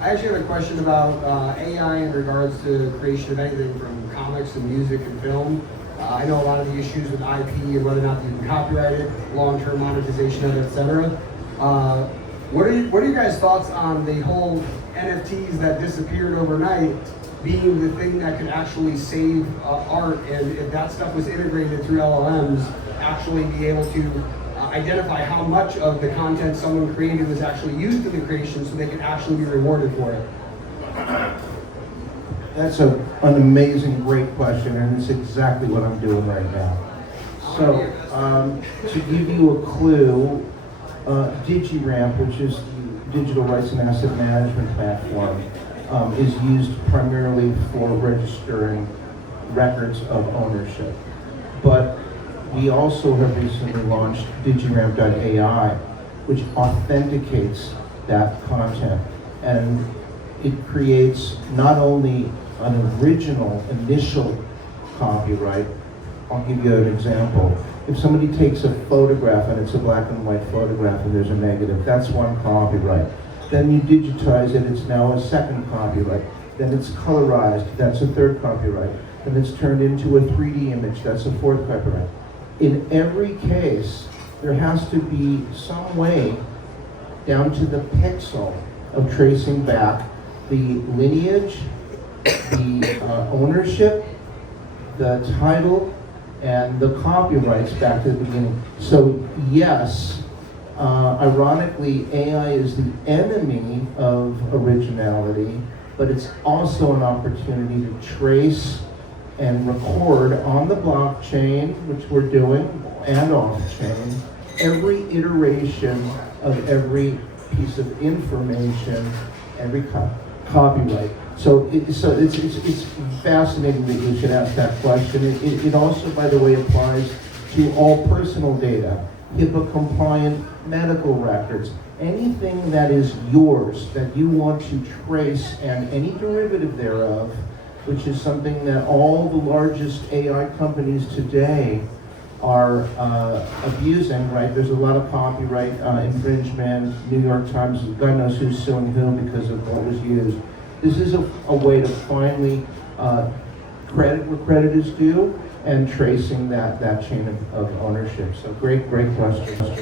I actually have a question about AI in regards to creation of anything from comics and music and film. I know a lot of the issues with IP and whether or not you can copyright it, long-term monetization of it, etc. What are your guys' thoughts on the whole NFTs that disappeared overnight being the thing that could actually save art, and if that stuff was integrated through LLMs, actually be able to identify how much of the content someone created was actually used in the creation so they could actually be rewarded for it? That's an amazing, great question, and it's exactly what I'm doing right now. So, to give you a clue, DigiRamp, which is the digital rights and asset management platform, is used primarily for registering records of ownership. But we also have recently launched digiramp.ai, which authenticates that content. And it creates not only an original initial copyright. I'll give you an example. If somebody takes a photograph and it's a black and white photograph and there's a negative, that's one copyright. Then you digitize it, it's now a second copyright. Then it's colorized, that's a third copyright. Then it's turned into a 3D image, that's a fourth copyright. In every case, there has to be some way, down to the pixel, of tracing back the lineage, the ownership, the title, and the copyrights back to the beginning. So yes, ironically, AI is the enemy of originality, but it's also an opportunity to trace and record on the blockchain, which we're doing, and off-chain, every iteration of every piece of information, every copyright. So it's fascinating that you should ask that question. It also, by the way, applies to all personal data, HIPAA-compliant medical records, anything that is yours that you want to trace, and any derivative thereof, which is something that all the largest AI companies today are abusing, right? There's a lot of copyright infringement. New York Times, God knows who's suing whom because of what was used. This is a way to finally credit where credit is due and tracing that chain of ownership. So great question.